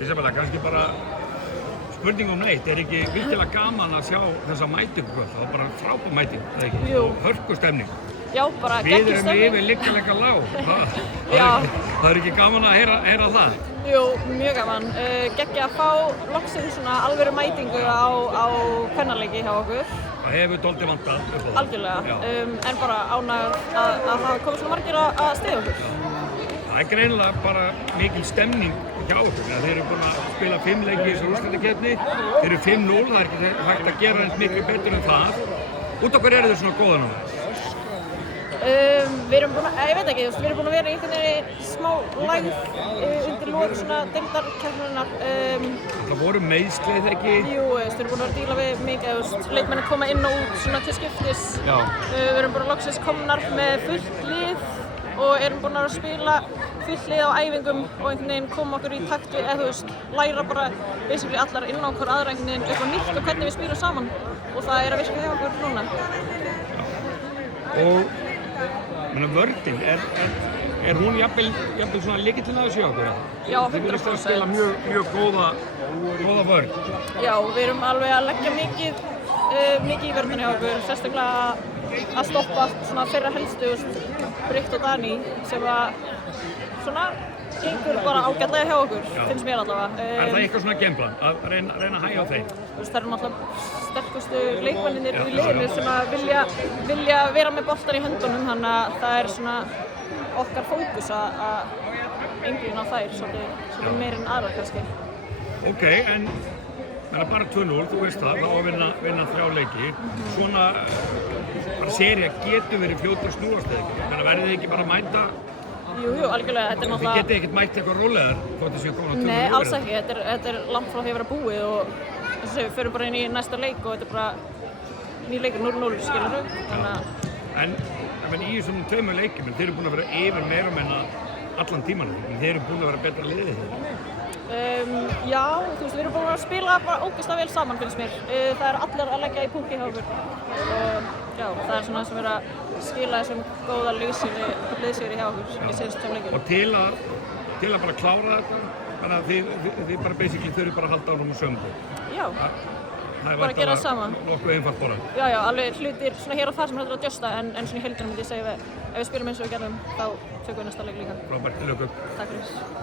Isabella, kannski bara spurning eitt, ekki virkilega gaman að sjá þessa mætingu? Það var bara frábær mæting, eða ekki? Jú. Og hörkustemning. Já, bara geggjur stemning. Við erum yfir liggjuleika lág. Það er ekki gaman að heyra það? Jú, mjög gaman. Geggja að fá loksins svona alvöru mætingu á kvennaleiki hjá okkur. Það hefur dálítið vantað upp á það. Algjörlega, en bara ánægð að hafa komið svona margir að styðja okkur. Það er greinilega bara mikil stemning hjá okkur. Þeir eru búin að spila 5 leiki í þessari úrslitakeppni. Þeir eru 5-0, það er ekki hægt að gera eins miklu betur en það. Út okkur eru þeir svona góða núna? Við erum búin að, ég veit ekki, við erum búin að vera í einhvern veginn smá lægð undir lok svona deildarkeppninnar. Það voru meiðslið ekki? Jú, við erum búin að vera að díla við mikið, leikmenn að koma inn og út svona til skiptis. Já. Við erum bara loksins komnar með fullt lið og erum búin að spila fullt lið á æfingum og einhvern veginn koma okkur í takt við, eða læra bara basically allar inn á okkur aðra einhvern veginn eitthvað nýtt og hvernig við spilum saman og það er að virka hjá okkur núna. Og vörðin, er hún jafnvel svona lykillinn að þessu hjá okkur? Já, 100%. Þið virðist að spila mjög góða vörð. Já, við erum alveg að leggja mikið í vörðina hjá okkur, sérstaklega að stoppa svona þeirra helstu, Britt og Dani, sem að svona gengur bara ágætlega hjá okkur, finnst mér allavega. Er það eitthvað svona gameplan, að reyna að hægja á þeim? Það eru náttúrulega sterkustu leikmennirnir í liðinu sem að vilja vera með boltan í höndunum, þannig að það er svona okkar fókus að einblína á þær, svolítið meir en aðrar kannski. Ok, en bara 2-0, þú veist það, þá að vinna 3 leiki. Svona bara sería getur verið fljótur að snúast eða ekki? Verðið þið ekki bara að mæta? Jú, algjörlega, þetta er náttúrulega... Þið getið ekkert mætt eitthvað rólegar þótt þess að komin á 2-0? Nei, alls ekki, þetta er langt frá því að vera búið og þess að við förum bara inn í næsta leik og þetta er bara nýr leikur, 0-0, skilur þú, þannig að... En í þessum 2 leikjum, þeir eru búin að vera yfir meira menna allan tímanum, en þeir eru búin að vera betra liðið þeir. Já, við erum búin að spila bara ógeðslega vel saman, finnst mér. Það er allir að leggja í púki hjá okkur og já, það er svona sem er að skila þessum góða liðsigri hjá okkur í síðustu 2 leikjum. Og til að bara klára þetta, þannig að þið bara basically þurfið bara að halda áfram á sömu. Já, bara gera það sama. Nokkuð einfalt bara. Já, alveg hlutir svona hér og þar sem þetta er að adjusta, en svona í heildina myndi ég segja ef við spilum eins og við gerðum, þá tökum við næsta leik líka. Frábært, til okkur. Takk fyrir.